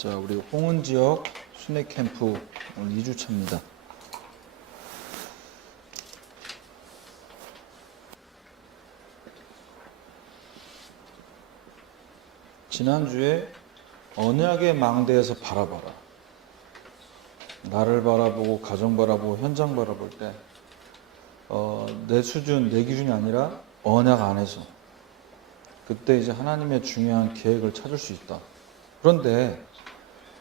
자, 우리 홍은 지역 순회 캠프 오늘 2주차입니다. 지난주에 언약의 망대에서 바라봐라. 나를 바라보고 가정 바라보고 현장 바라볼 때 내 수준, 내 기준이 아니라 언약 안에서 그때 이제 하나님의 중요한 계획을 찾을 수 있다. 그런데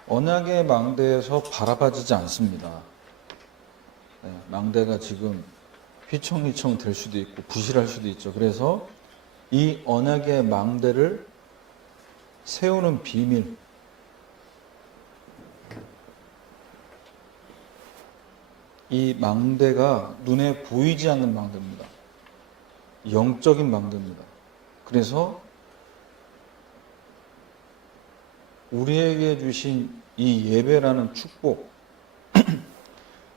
언약의 망대에서 바라봐지지 않습니다. 망대가 지금 휘청휘청 될 수도 있고 부실할 수도 있죠. 그래서 이 언약의 망대를 세우는 비밀, 이 망대가 눈에 보이지 않는 망대입니다. 영적인 망대입니다. 그래서 우리에게 주신 이 예배라는 축복,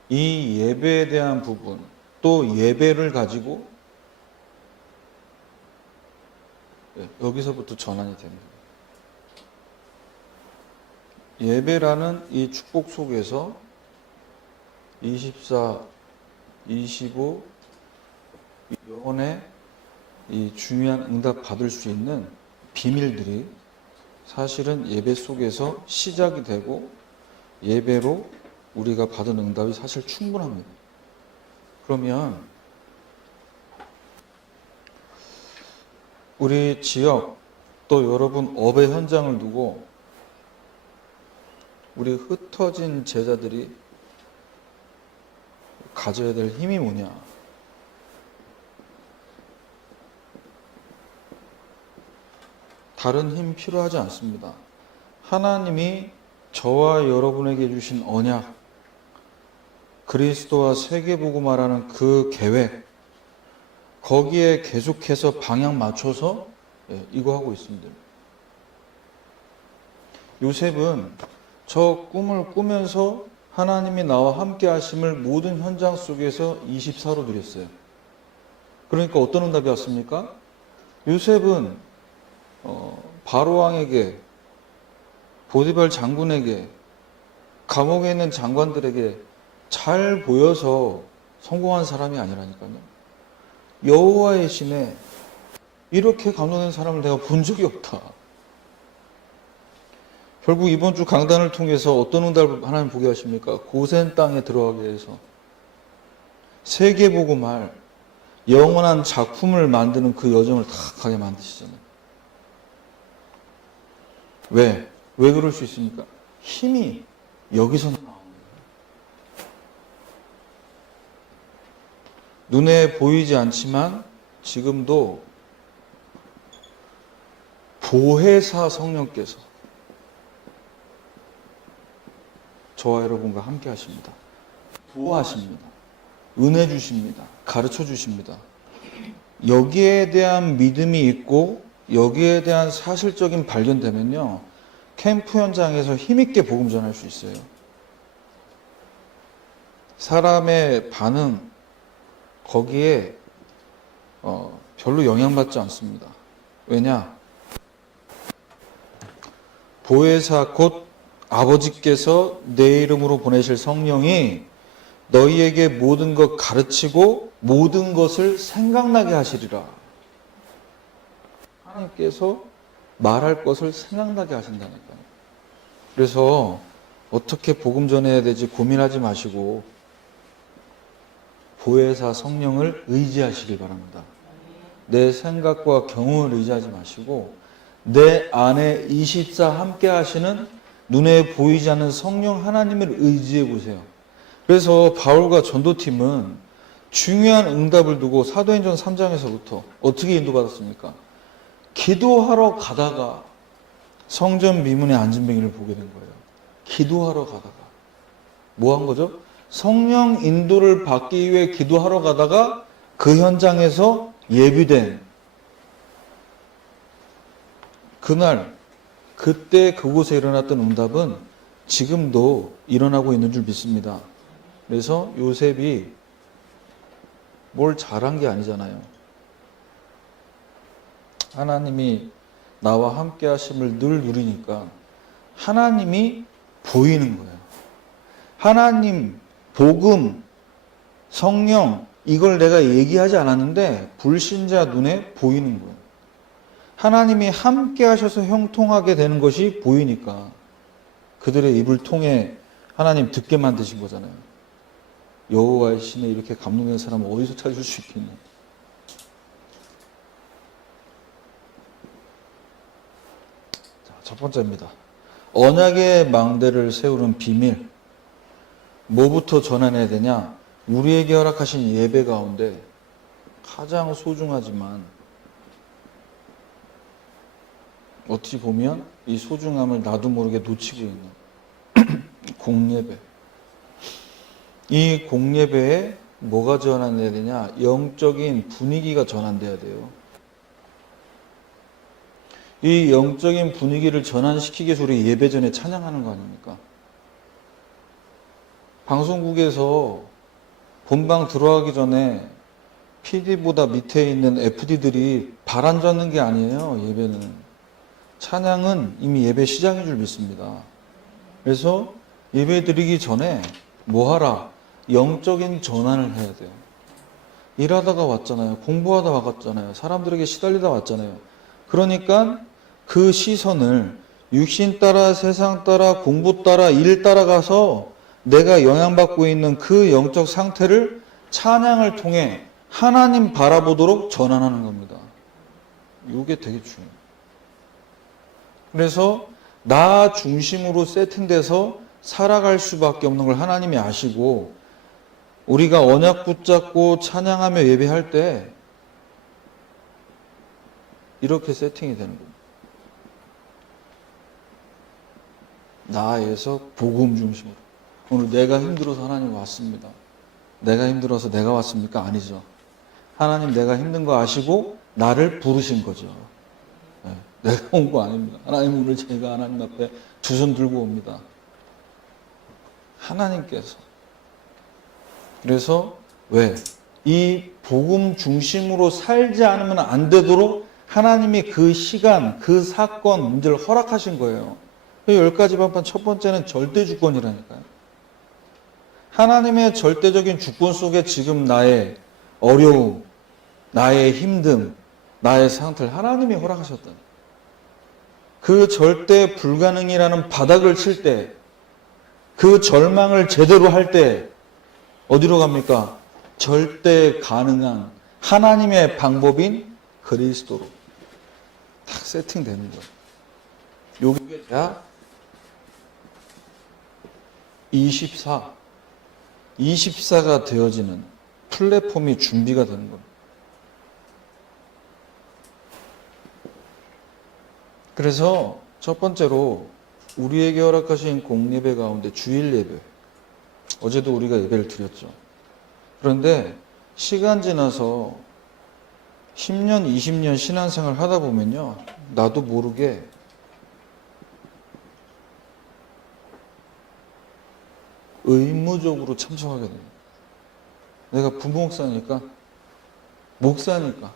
이 예배에 대한 부분, 또 예배를 가지고 여기서부터 전환이 됩니다. 예배라는 이 축복 속에서 24, 25 영혼의 이 중요한 응답 받을 수 있는 비밀들이 사실은 예배 속에서 시작이 되고 예배로 우리가 받은 응답이 사실 충분합니다. 그러면 우리 지역 또 여러분 업의 현장을 두고 우리 흩어진 제자들이 가져야 될 힘이 뭐냐? 다른 힘 필요하지 않습니다. 하나님이 저와 여러분에게 주신 언약, 그리스도와 세계복음화라는 그 계획, 거기에 계속해서 방향 맞춰서 이거 하고 있습니다. 요셉은 저 꿈을 꾸면서 하나님이 나와 함께 하심을 모든 현장 속에서 24로 누렸어요. 그러니까 어떤 응답이 왔습니까? 요셉은 바로왕에게, 보디발 장군에게, 감옥에 있는 장관들에게 잘 보여서 성공한 사람이 아니라니까요. 여호와의 신에 이렇게 감동된 사람을 내가 본 적이 없다. 결국 이번 주 강단을 통해서 어떤 응답을 하나님 보게 하십니까? 고센 땅에 들어가게 해서 세계복음할 영원한 작품을 만드는 그 여정을 다 가게 만드시잖아요. 왜 그럴 수 있습니까? 힘이 여기서 나오는 거예요. 눈에 보이지 않지만 지금도 보혜사 성령께서 저와 여러분과 함께 하십니다. 보호하십니다. 은혜 주십니다. 가르쳐 주십니다. 여기에 대한 믿음이 있고 여기에 대한 사실적인 발견되면요, 캠프 현장에서 힘있게 복음 전할 수 있어요. 사람의 반응, 거기에 별로 영향받지 않습니다. 왜냐? 보혜사 곧 아버지께서 내 이름으로 보내실 성령이 너희에게 모든 것 가르치고 모든 것을 생각나게 하시리라. 하나님께서 말할 것을 생각나게 하신다니까요. 그래서 어떻게 복음 전해야 되지 고민하지 마시고 보혜사 성령을 의지하시기 바랍니다. 내 생각과 경험을 의지하지 마시고 내 안에 24 함께 하시는 눈에 보이지 않는 성령 하나님을 의지해 보세요. 그래서 바울과 전도팀은 중요한 응답을 두고 사도행전 3장에서부터 어떻게 인도받았습니까? 기도하러 가다가 성전 미문에 앉은 뱅이를 보게 된 거예요. 기도하러 가다가 뭐 한 거죠? 성령 인도를 받기 위해 기도하러 가다가 그 현장에서 예비된 그날, 그때 그곳에 일어났던 응답은 지금도 일어나고 있는 줄 믿습니다. 그래서 요셉이 뭘 잘한 게 아니잖아요. 하나님이 나와 함께 하심을 늘 누리니까 하나님이 보이는 거예요. 하나님, 복음, 성령, 이걸 내가 얘기하지 않았는데 불신자 눈에 보이는 거예요. 하나님이 함께 하셔서 형통하게 되는 것이 보이니까 그들의 입을 통해 하나님 듣게 만드신 거잖아요. 여호와의 신에 이렇게 감동된 사람은 어디서 찾을 수 있겠냐. 자, 첫 번째입니다. 언약의 망대를 세우는 비밀. 뭐부터 전해내야 되냐? 우리에게 허락하신 예배 가운데 가장 소중하지만 어찌 보면 이 소중함을 나도 모르게 놓치고 있는 공예배. 이 공예배에 뭐가 전환돼야 되냐? 영적인 분위기가 전환돼야 돼요. 이 영적인 분위기를 전환시키기 위해서 우리 예배 전에 찬양하는 거 아닙니까? 방송국에서 본방 들어가기 전에 PD보다 밑에 있는 FD들이 발 앉는 게 아니에요. 예배는. 찬양은 이미 예배 시작인 줄 믿습니다. 그래서 예배 드리기 전에 뭐 하라? 영적인 전환을 해야 돼요. 일하다가 왔잖아요. 공부하다 왔잖아요. 사람들에게 시달리다 왔잖아요. 그러니까 그 시선을 육신 따라, 세상 따라, 공부 따라, 일 따라가서 내가 영향받고 있는 그 영적 상태를 찬양을 통해 하나님 바라보도록 전환하는 겁니다. 이게 되게 중요해요. 그래서 나 중심으로 세팅돼서 살아갈 수밖에 없는 걸 하나님이 아시고 우리가 언약 붙잡고 찬양하며 예배할 때 이렇게 세팅이 되는 겁니다. 나에서 복음 중심으로. 오늘 내가 힘들어서 하나님 왔습니다. 내가 힘들어서 내가 왔습니까? 아니죠. 하나님 내가 힘든 거 아시고 나를 부르신 거죠. 네, 내가 온 거 아닙니다. 하나님 오늘 제가 하나님 앞에 두 손 들고 옵니다. 하나님께서. 그래서 왜? 이 복음 중심으로 살지 않으면 안 되도록 하나님이 그 시간, 그 사건, 문제를 허락하신 거예요. 10가지 반판 첫 번째는 절대 주권이라니까요. 하나님의 절대적인 주권 속에 지금 나의 어려움, 나의 힘듦, 나의 상태를 하나님이 허락하셨다. 그 절대 불가능이라는 바닥을 칠 때, 그 절망을 제대로 할 때 어디로 갑니까? 절대 가능한 하나님의 방법인 그리스도로 딱 세팅되는 거예요. 요게 다 24가 되어지는 플랫폼이 준비가 되는 겁니다. 그래서 첫 번째로 우리에게 허락하신 공예배 가운데 주일 예배. 어제도 우리가 예배를 드렸죠. 그런데 시간 지나서 10년, 20년 신앙생활 하다 보면요. 나도 모르게 의무적으로 참석하게 됩니다. 내가 부목사니까, 목사니까,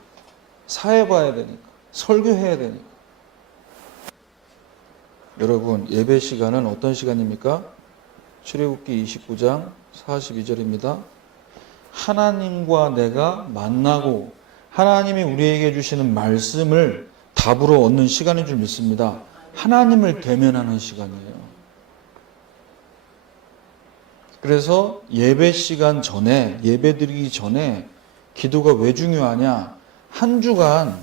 사회 봐야 되니까, 설교해야 되니까. 여러분, 예배 시간은 어떤 시간입니까? 출애굽기 29장 42절입니다. 하나님과 내가 만나고 하나님이 우리에게 주시는 말씀을 답으로 얻는 시간인 줄 믿습니다. 하나님을 대면하는 시간이에요. 그래서 예배 시간 전에, 예배 드리기 전에 기도가 왜 중요하냐? 한 주간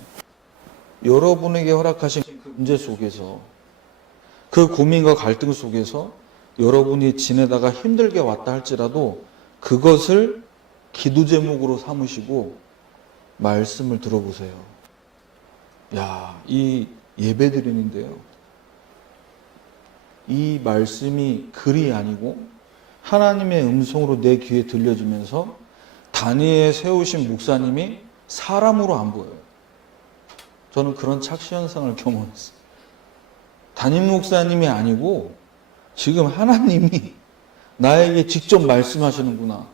여러분에게 허락하신 그 문제 속에서, 그 고민과 갈등 속에서 여러분이 지내다가 힘들게 왔다 할지라도 그것을 기도 제목으로 삼으시고 말씀을 들어보세요. 야, 이 예배 드리는데요. 이 말씀이 글이 아니고 하나님의 음성으로 내 귀에 들려지면서 다니엘에 세우신 목사님이 사람으로 안 보여요. 저는 그런 착시 현상을 경험했어요. 담임 목사님이 아니고 지금 하나님이 나에게 직접 말씀하시는구나.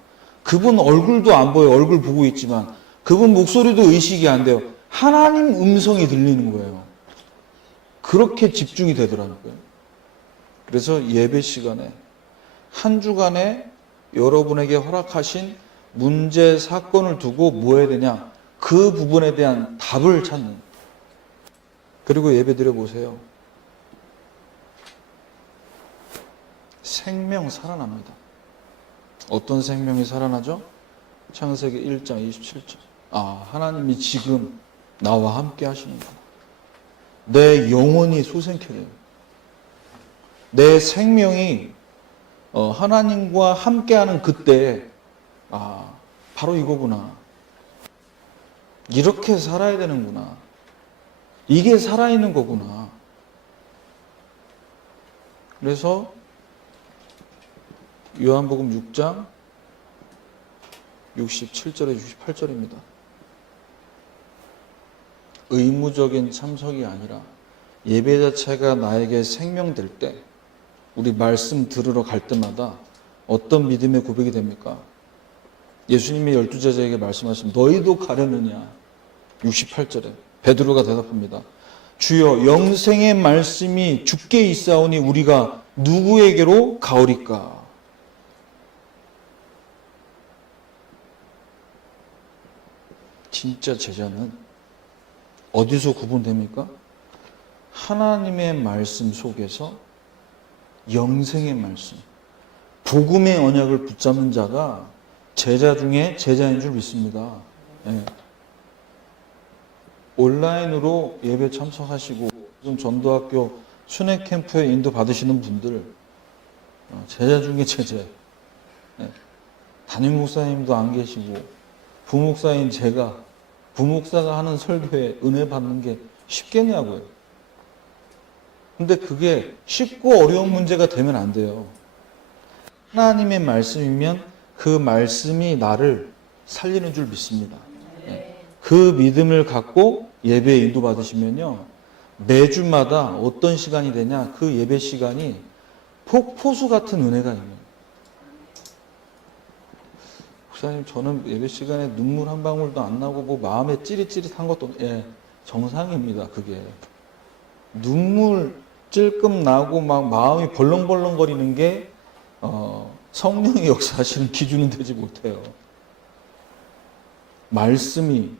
그분 얼굴도 안 보여요. 얼굴 보고 있지만 그분 목소리도 의식이 안 돼요. 하나님 음성이 들리는 거예요. 그렇게 집중이 되더라고요. 그래서 예배 시간에 한 주간에 여러분에게 허락하신 문제, 사건을 두고 뭐 해야 되냐? 그 부분에 대한 답을 찾는. 그리고 예배 드려보세요. 생명 살아납니다. 어떤 생명이 살아나죠? 창세기 1장 27절. 하나님이 지금 나와 함께 하시는구나. 내 영혼이 소생케 돼요. 내 생명이 하나님과 함께하는 그때 바로 이거구나. 이렇게 살아야 되는구나. 이게 살아있는 거구나. 그래서 요한복음 6장 67절에 68절입니다. 의무적인 참석이 아니라 예배 자체가 나에게 생명될 때 우리 말씀 들으러 갈 때마다 어떤 믿음의 고백이 됩니까? 예수님이 12제자에게 말씀하신 너희도 가려느냐? 68절에 베드로가 대답합니다. 주여 영생의 말씀이 주께 있사오니 우리가 누구에게로 가오리까? 진짜 제자는 어디서 구분됩니까? 하나님의 말씀 속에서 영생의 말씀, 복음의 언약을 붙잡는 자가 제자 중에 제자인 줄 믿습니다. 네. 온라인으로 예배 참석하시고 요즘 전도학교 순회 캠프에 인도 받으시는 분들 제자 중에 제자. 네. 담임 목사님도 안 계시고 부목사인 제가 부목사가 하는 설교에 은혜 받는 게 쉽겠냐고요. 근데 그게 쉽고 어려운 문제가 되면 안 돼요. 하나님의 말씀이면 그 말씀이 나를 살리는 줄 믿습니다. 그 믿음을 갖고 예배에 인도받으시면요. 매주마다 어떤 시간이 되냐? 그 예배 시간이 폭포수 같은 은혜가 있는. 목사님 저는 예배 시간에 눈물 한 방울도 안 나고 뭐 마음에 찌릿찌릿한 것도 정상입니다. 그게. 눈물 찔끔 나고 막 마음이 벌렁벌렁거리는 게 성령이 역사하시는 기준은 되지 못해요. 말씀이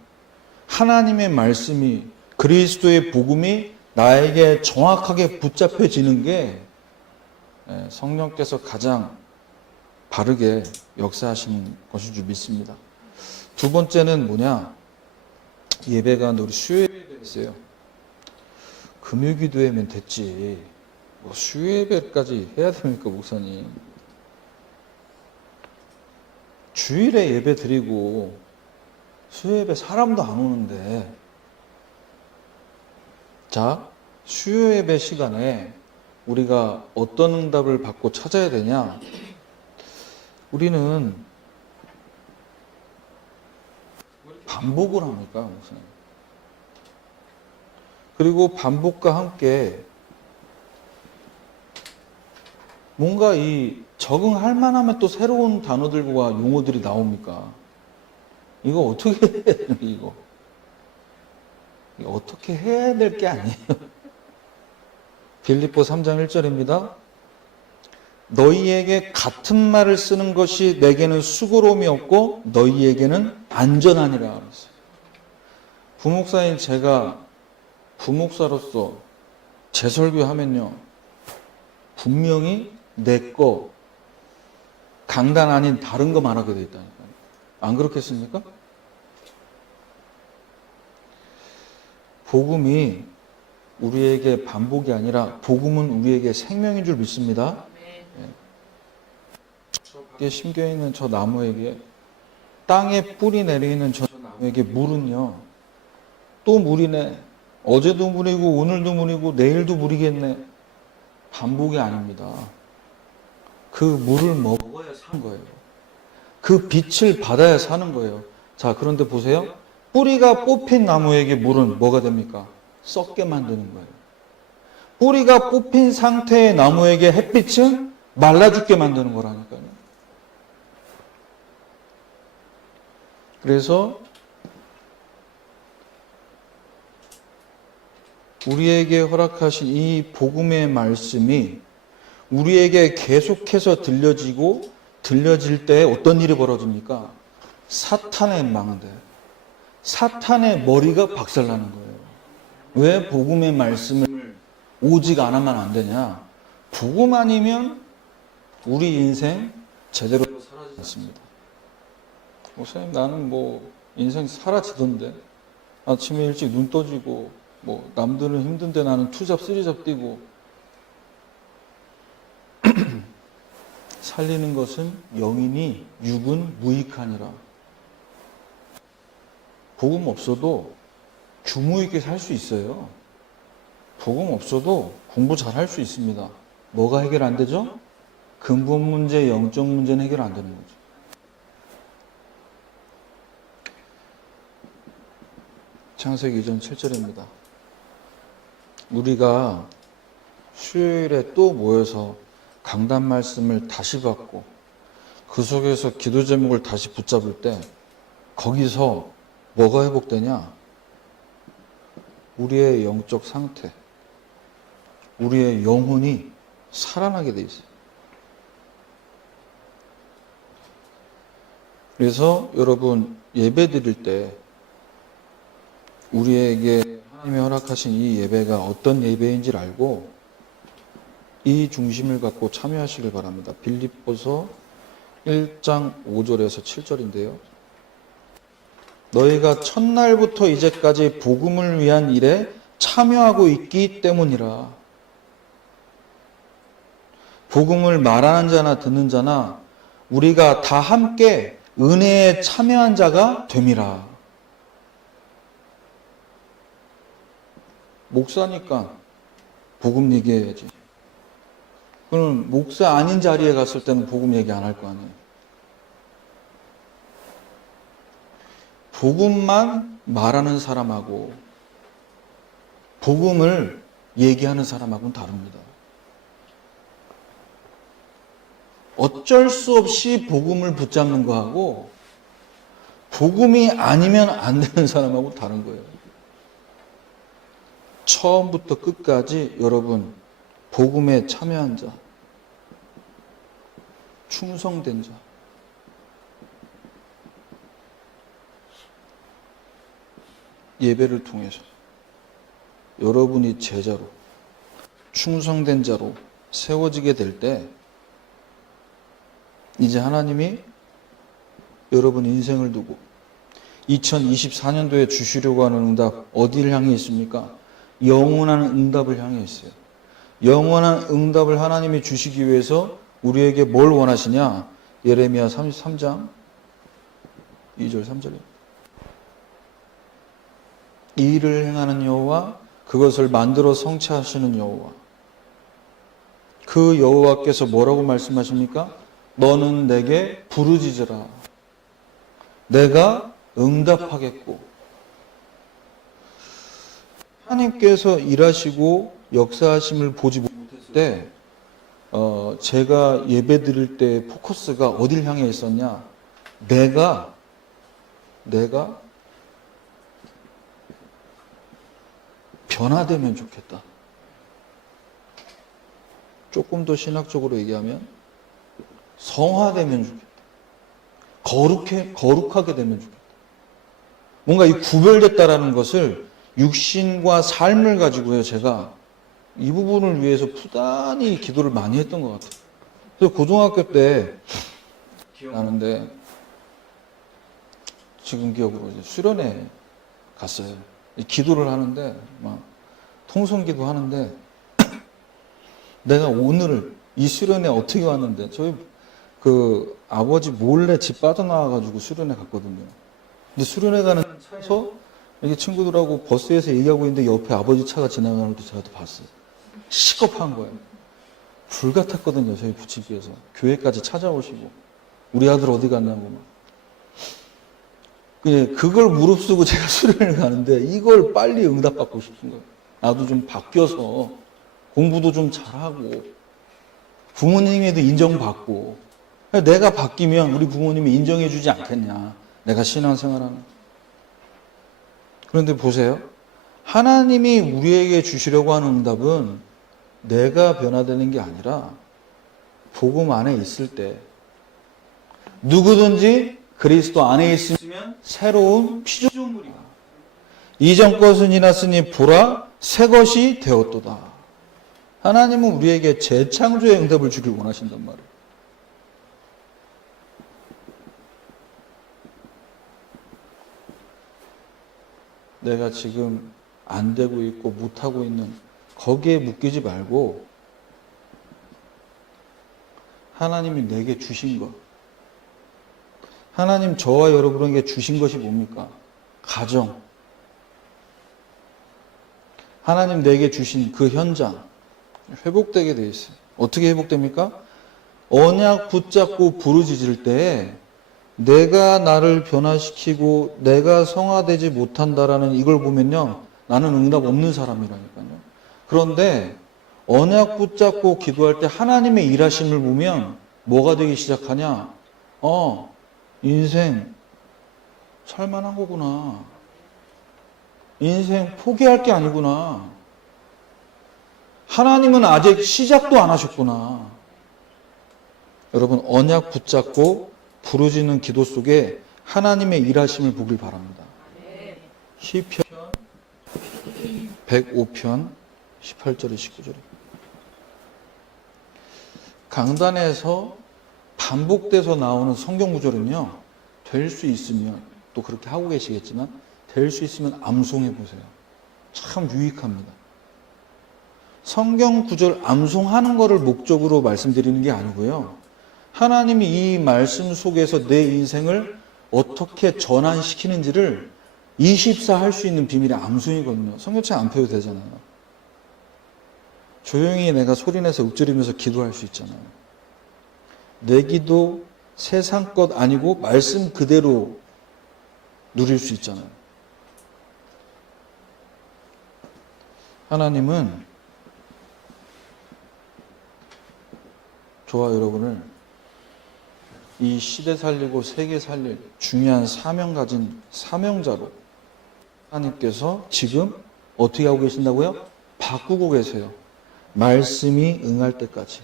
하나님의 말씀이 그리스도의 복음이 나에게 정확하게 붙잡혀지는 게 성령께서 가장 바르게 역사하시는 것인 줄 믿습니다. 두 번째는 뭐냐? 예배가 우리 수요예배가 있어요. 금요기도회면 됐지. 뭐 수요예배까지 해야 됩니까, 목사님? 주일에 예배 드리고 수요예배 사람도 안 오는데 자, 수요예배 시간에 우리가 어떤 응답을 받고 찾아야 되냐? 우리는 반복을 합니까, 목사님? 그리고 반복과 함께 뭔가 이 적응할 만하면 또 새로운 단어들과 용어들이 나옵니까? 이거 어떻게 해야 되는 이거 어떻게 해야 될 게 아니에요. 빌립보 3장 1절입니다. 너희에게 같은 말을 쓰는 것이 내게는 수고로움이 없고 너희에게는 안전하니라. 부목사인 제가 부목사로서 재설교하면요 분명히 내 거 강단 아닌 다른 거 말하게 돼 있다니까요. 안 그렇겠습니까? 복음이 우리에게 반복이 아니라 복음은 우리에게 생명인 줄 믿습니다. 밖에 심겨있는 저 나무에게 땅에 뿌리 내리는 저 나무에게 물은요 또 물이네. 어제도 물이고 오늘도 물이고 내일도 물이겠네. 반복이 아닙니다. 그 물을 먹어야 사는 거예요. 그 빛을 받아야 사는 거예요. 자, 그런데 보세요. 뿌리가 뽑힌 나무에게 물은 뭐가 됩니까? 썩게 만드는 거예요. 뿌리가 뽑힌 상태의 나무에게 햇빛은 말라 죽게 만드는 거라니까요. 그래서 우리에게 허락하신 이 복음의 말씀이 우리에게 계속해서 들려질 때 어떤 일이 벌어집니까? 사탄의 망대, 사탄의 머리가 박살나는 거예요. 왜 복음의 말씀을 오직 안 하면 안 되냐? 복음 아니면 우리 인생 제대로 사라지지 않습니다. 목사님, 나는 뭐 인생 사라지던데, 아침에 일찍 눈 떠지고 뭐 남들은 힘든데 나는 투잡 쓰리잡 뛰고. 살리는 것은 영이니 육은 무익하니라. 복음 없어도 규모 있게 살 수 있어요. 복음 없어도 공부 잘 할 수 있습니다. 뭐가 해결 안 되죠? 근본 문제, 영적 문제는 해결 안 되는 거죠. 창세기 2장 7절입니다. 우리가 수요일에 또 모여서 강단 말씀을 다시 받고 그 속에서 기도 제목을 다시 붙잡을 때 거기서 뭐가 회복되냐? 우리의 영적 상태, 우리의 영혼이 살아나게 돼 있어요. 그래서 여러분 예배 드릴 때 우리에게 하나님이 허락하신 이 예배가 어떤 예배인지를 알고 이 중심을 갖고 참여하시길 바랍니다. 빌립보서 1장 5절에서 7절인데요. 너희가 첫날부터 이제까지 복음을 위한 일에 참여하고 있기 때문이라. 복음을 말하는 자나 듣는 자나 우리가 다 함께 은혜에 참여한 자가 됨이라. 목사니까 복음 얘기해야지. 그럼 목사 아닌 자리에 갔을 때는 복음 얘기 안 할 거 아니에요. 복음만 말하는 사람하고 복음을 얘기하는 사람하고는 다릅니다. 어쩔 수 없이 복음을 붙잡는 거하고 복음이 아니면 안 되는 사람하고 다른 거예요. 처음부터 끝까지 여러분 복음에 참여한 자, 충성된 자, 예배를 통해서 여러분이 제자로, 충성된 자로 세워지게 될 때 이제 하나님이 여러분 인생을 두고 2024년도에 주시려고 하는 응답 어디를 향해 있습니까? 영원한 응답을 향해 있어요. 영원한 응답을 하나님이 주시기 위해서 우리에게 뭘 원하시냐? 예레미야 33장 2절 3절입니다. 이 일을 행하는 여호와, 그것을 만들어 성취하시는 여호와. 그 여호와께서 뭐라고 말씀하십니까? 너는 내게 부르짖으라. 내가 응답하겠고. 하나님께서 일하시고 역사하심을 보지 못했을 때 제가 예배 드릴 때 포커스가 어딜 향해 있었냐? 내가 변화되면 좋겠다. 조금 더 신학적으로 얘기하면 성화되면 좋겠다. 거룩하게 되면 좋겠다. 뭔가 이 구별됐다라는 것을 육신과 삶을 가지고요, 제가 이 부분을 위해서 부단히 기도를 많이 했던 것 같아요. 그래서 고등학교 때 기억나는데 지금 기억으로 이제 수련회 갔어요. 기도를 하는데 막 통성기도 하는데 내가 오늘 이 수련회 어떻게 왔는데 저희 그 아버지 몰래 집 빠져나와가지고 수련회 갔거든요. 근데 수련회 가는 차에서 이게 친구들하고 버스에서 얘기하고 있는데 옆에 아버지 차가 지나가는 것도 제가 또 봤어요. 시겁한 거예요. 불같았거든요. 저희 부치기에서 교회까지 찾아오시고 우리 아들 어디 갔냐고 막. 그걸 무릅쓰고 제가 수련을 가는데 이걸 빨리 응답받고 싶은 거예요. 나도 좀 바뀌어서 공부도 좀 잘하고 부모님에도 인정받고 내가 바뀌면 우리 부모님이 인정해 주지 않겠냐. 내가 신앙생활하는. 그런데 보세요. 하나님이 우리에게 주시려고 하는 응답은 내가 변화되는 게 아니라 복음 안에 있을 때 누구든지 그리스도 안에 있으면 새로운 피조물이다. 이전 것은 지났으니 보라 새 것이 되었도다. 하나님은 우리에게 재창조의 응답을 주길 원하신단 말이에요. 내가 지금 안 되고 있고 못하고 있는 거기에 묶이지 말고 하나님이 내게 주신 것, 하나님 저와 여러분에게 주신 것이 뭡니까? 가정. 하나님 내게 주신 그 현장 회복되게 돼 있어요. 어떻게 회복됩니까? 언약 붙잡고 부르짖을 때 내가 나를 변화시키고 내가 성화되지 못한다라는 이걸 보면요, 나는 응답 없는 사람이라니까요. 그런데 언약 붙잡고 기도할 때 하나님의 일하심을 보면 뭐가 되기 시작하냐? 인생 살만한 거구나. 인생 포기할 게 아니구나. 하나님은 아직 시작도 안 하셨구나. 여러분, 언약 붙잡고 부르짖는 기도 속에 하나님의 일하심을 보길 바랍니다. 시편 105편 18절에 19절에 강단에서 반복돼서 나오는 성경 구절은요, 될 수 있으면, 또 그렇게 하고 계시겠지만 될 수 있으면 암송해 보세요. 참 유익합니다. 성경 구절 암송하는 것을 목적으로 말씀드리는 게 아니고요, 하나님이 이 말씀 속에서 내 인생을 어떻게 전환시키는지를 24 할 수 있는 비밀이 암송이거든요. 성경책 안 펴도 되잖아요. 조용히 내가 소리내서 읊조리면서 기도할 수 있잖아요. 내 기도 세상 것 아니고 말씀 그대로 누릴 수 있잖아요. 하나님은 저와 여러분을 이 시대 살리고 세계 살릴 중요한 사명 가진 사명자로 하나님께서 지금 어떻게 하고 계신다고요? 바꾸고 계세요. 말씀이 응할 때까지.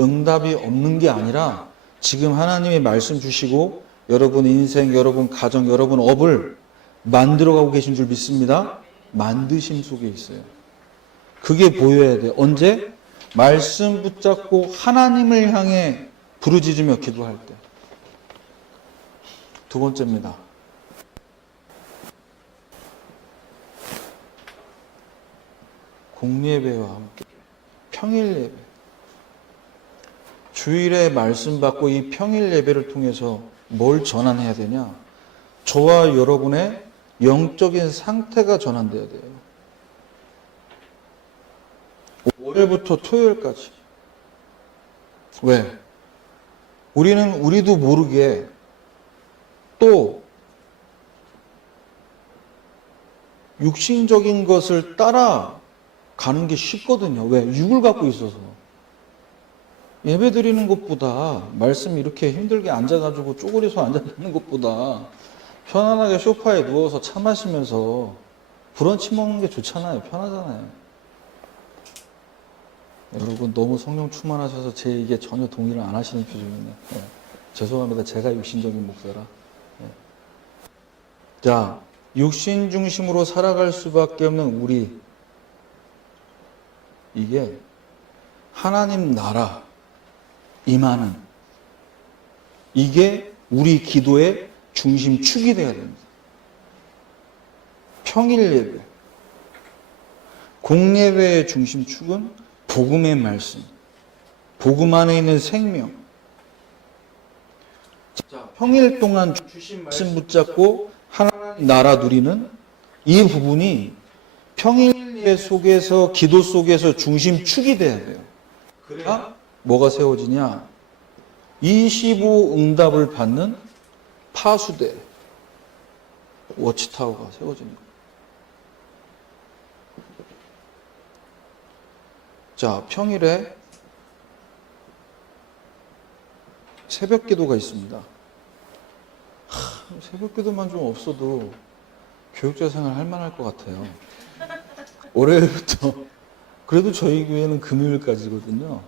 응답이 없는 게 아니라 지금 하나님이 말씀 주시고 여러분 인생, 여러분 가정, 여러분 업을 만들어가고 계신 줄 믿습니다. 만드심 속에 있어요. 그게 보여야 돼요. 언제? 말씀 붙잡고 하나님을 향해 부르짖으며 기도할 때. 두 번째입니다. 공예배와 함께 평일 예배. 주일에 말씀 받고 이 평일 예배를 통해서 뭘 전환해야 되냐? 저와 여러분의 영적인 상태가 전환돼야 돼요. 월요일부터 토요일까지. 왜? 우리도 모르게 또 육신적인 것을 따라가는 게 쉽거든요. 왜? 육을 갖고 있어서. 예배 드리는 것보다 말씀 이렇게 힘들게 앉아가지고 쪼그려서 앉아있는 것보다 편안하게 소파에 누워서 차 마시면서 브런치 먹는 게 좋잖아요. 편하잖아요. 여러분 너무 성령 충만하셔서 제 얘기에 전혀 동의를 안 하시는 표정이네요. 네. 죄송합니다. 제가 육신적인 목사라. 네. 자, 육신 중심으로 살아갈 수밖에 없는 우리, 이게 하나님 나라 임하는, 이게 우리 기도의 중심축이 되어야 됩니다. 평일 예배, 공예배의 중심축은 복음의 말씀, 복음 안에 있는 생명. 자, 평일 동안 주신 말씀 붙잡고 하나님 나라 누리는 이 부분이 평일 예배 속에서, 기도 속에서 중심축이 돼야 돼요. 그래야 뭐가 세워지냐? 25 응답을 받는 파수대, 워치타워가 세워지는 거예요. 자, 평일에 새벽 기도가 있습니다. 새벽 기도만 좀 없어도 교육자 생활 할 만할 것 같아요. 월요일부터, 그래도 저희 교회는 금요일까지거든요.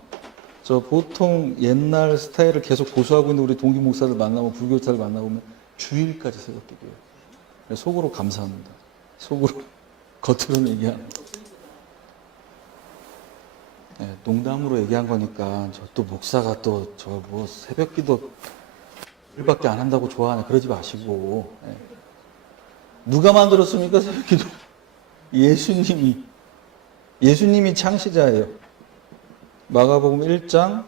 저 보통 옛날 스타일을 계속 고수하고 있는 우리 동기 목사들 만나면 불교사를 만나보면 주일까지 새벽 기도해요. 속으로 감사합니다. 속으로 겉으로는 얘기하는 거. 네, 농담으로 얘기한 거니까 저 또 목사가 또 저 뭐 새벽 기도 일밖에 안 한다고 좋아하네 그러지 마시고. 네. 누가 만들었습니까 새벽 기도? 예수님이 창시자예요. 마가복음 1장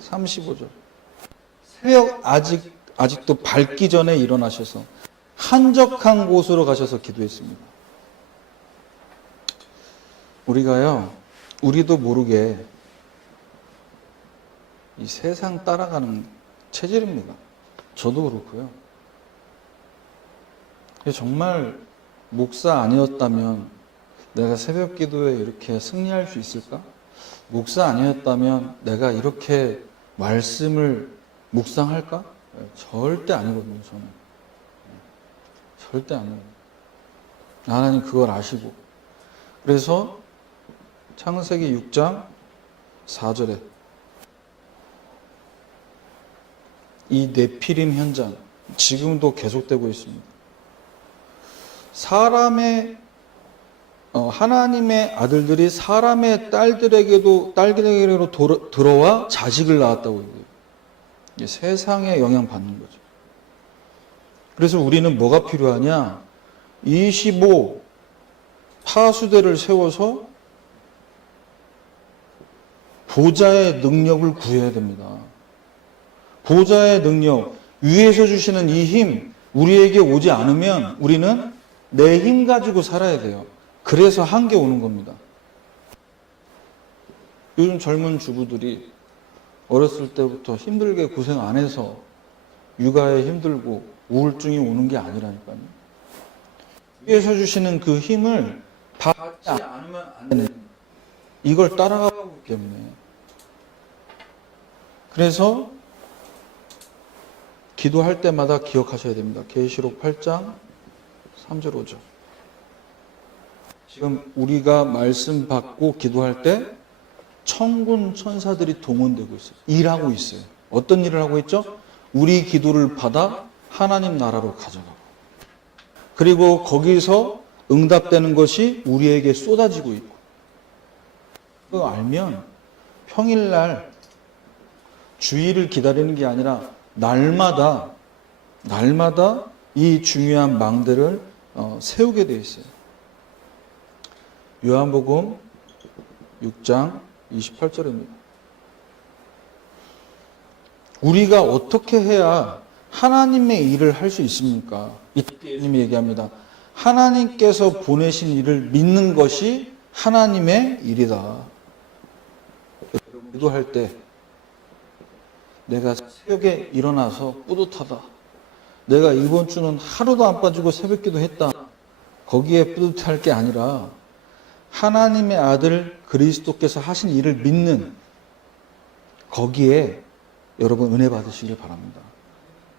35절. 새벽 아직도 밝기 전에 일어나셔서 한적한 곳으로 가셔서 기도했습니다. 우리도 모르게 이 세상 따라가는 체질입니다. 저도 그렇고요. 정말 목사 아니었다면 내가 새벽 기도에 이렇게 승리할 수 있을까? 목사 아니었다면 내가 이렇게 말씀을 묵상할까? 절대 아니거든요, 저는. 절대 아니에요. 하나님 그걸 아시고. 그래서 창세기 6장 4절에 이 네피림 현장 지금도 계속되고 있습니다. 하나님의 아들들이 사람의 딸들에게로 들어와 자식을 낳았다고 얘기해요. 세상에 영향받는 거죠. 그래서 우리는 뭐가 필요하냐? 25 파수대를 세워서 보좌의 능력을 구해야 됩니다. 보좌의 능력, 위에서 주시는 이 힘, 우리에게 오지 않으면 우리는 내 힘 가지고 살아야 돼요. 그래서 한계 오는 겁니다. 요즘 젊은 주부들이 어렸을 때부터 힘들게 고생 안 해서 육아에 힘들고 우울증이 오는 게 아니라니까요. 위에서 주시는 그 힘을 받지 않으면 안 되는, 이걸 따라가고 있기 때문에. 그래서 기도할 때마다 기억하셔야 됩니다. 계시록 8장 3절 5절. 지금 우리가 말씀 받고 기도할 때 천군 천사들이 동원되고 있어요. 일하고 있어요. 어떤 일을 하고 있죠? 우리 기도를 받아 하나님 나라로 가져가고, 그리고 거기서 응답되는 것이 우리에게 쏟아지고 있고. 그거 알면 평일날 주일을 기다리는 게 아니라 날마다 이 중요한 망대를 세우게 되어 있어요. 요한복음 6장 28절입니다. 우리가 어떻게 해야 하나님의 일을 할 수 있습니까? 이때 예수님이 얘기합니다. 하나님께서 보내신 일을 믿는 것이 하나님의 일이다. 기도할 때 내가 새벽에 일어나서 뿌듯하다. 내가 이번 주는 하루도 안 빠지고 새벽 기도했다. 거기에 뿌듯할 게 아니라 하나님의 아들 그리스도께서 하신 일을 믿는, 거기에 여러분 은혜 받으시길 바랍니다.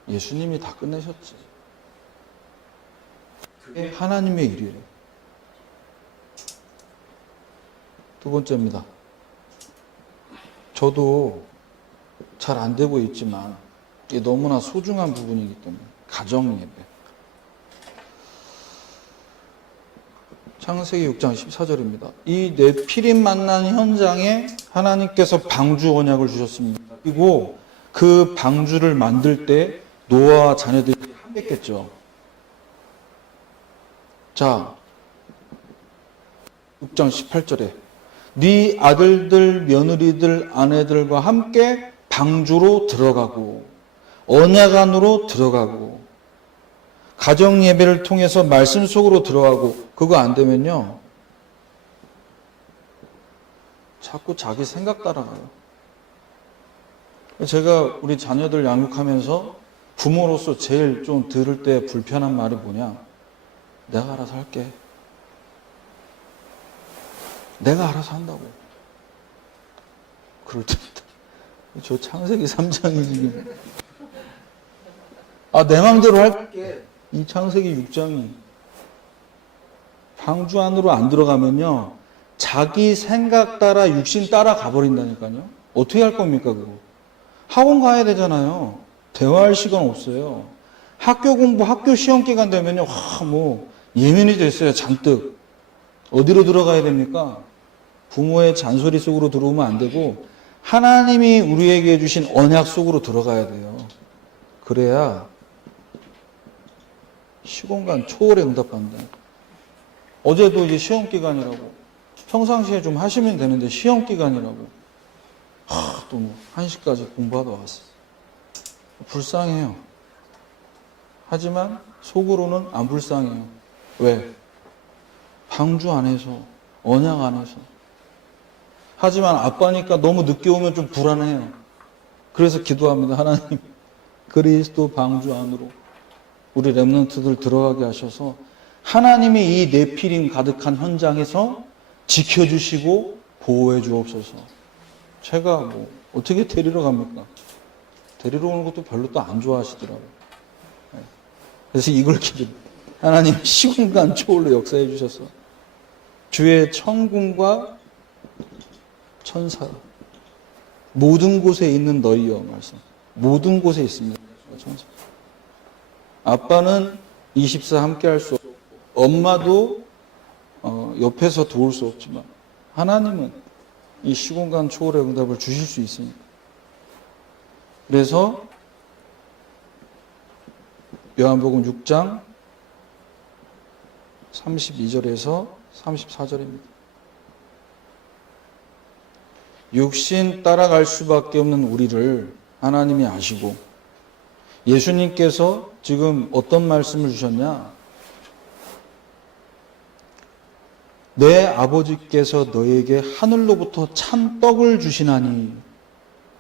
예수님이 다 끝내셨지. 그게 하나님의 일이에요. 두 번째입니다. 저도 잘 안 되고 있지만 이게 너무나 소중한 부분이기 때문에 가정 예배. 창세기 6장 14절입니다. 이 네피림 만난 현장에 하나님께서 방주 언약을 주셨습니다. 그리고 그 방주를 만들 때 노아와 자녀들이 함께했겠죠. 자, 6장 18절에 네 아들들, 며느리들, 아내들과 함께 방주로 들어가고 언약 안으로 들어가고 가정 예배를 통해서 말씀 속으로 들어가고, 그거 안 되면요 자꾸 자기 생각 따라가요. 제가 우리 자녀들 양육하면서 부모로서 제일 좀 들을 때 불편한 말이 뭐냐? 내가 알아서 할게. 내가 알아서 한다고. 그럴 때부터 저 창세기 3장이 지금 내 맘대로 할게. 이 창세기 6장이 방주 안으로 안 들어가면요 자기 생각 따라 육신 따라 가버린다니까요. 어떻게 할 겁니까, 그거? 학원 가야 되잖아요. 대화할 시간 없어요. 학교 공부, 학교 시험 기간 되면요, 예민해져 있어요, 잔뜩. 어디로 들어가야 됩니까? 부모의 잔소리 속으로 들어오면 안 되고, 하나님이 우리에게 주신 언약 속으로 들어가야 돼요. 그래야 시공간 초월에 응답한다. 어제도 이제 시험 기간이라고. 평상시에 좀 하시면 되는데 시험 기간이라고. 또 1시까지 공부하다 왔어요. 불쌍해요. 하지만 속으로는 안 불쌍해요. 왜? 방주 안에서, 언약 안에서. 하지만 아빠니까 너무 늦게 오면 좀 불안해요. 그래서 기도합니다. 하나님, 그리스도 방주 안으로 우리 렘넌트들 들어가게 하셔서 하나님이 이 네피림 가득한 현장에서 지켜주시고 보호해 주옵소서. 제가 어떻게 데리러 갑니까? 데리러 오는 것도 별로 또 안 좋아하시더라고요. 그래서 이걸 기도합니다. 하나님 시공간 초월로 역사해 주셔서 주의 천군과 천사 모든 곳에 있는 너희여 말씀. 모든 곳에 있습니다. 천사. 아빠는 24 함께 할 수 없고 엄마도 옆에서 도울 수 없지만 하나님은 이 시공간 초월의 응답을 주실 수 있습니다. 그래서 요한복음 6장 32절에서 34절입니다. 육신 따라갈 수밖에 없는 우리를 하나님이 아시고 예수님께서 지금 어떤 말씀을 주셨냐? 내 아버지께서 너에게 하늘로부터 참 떡을 주시나니,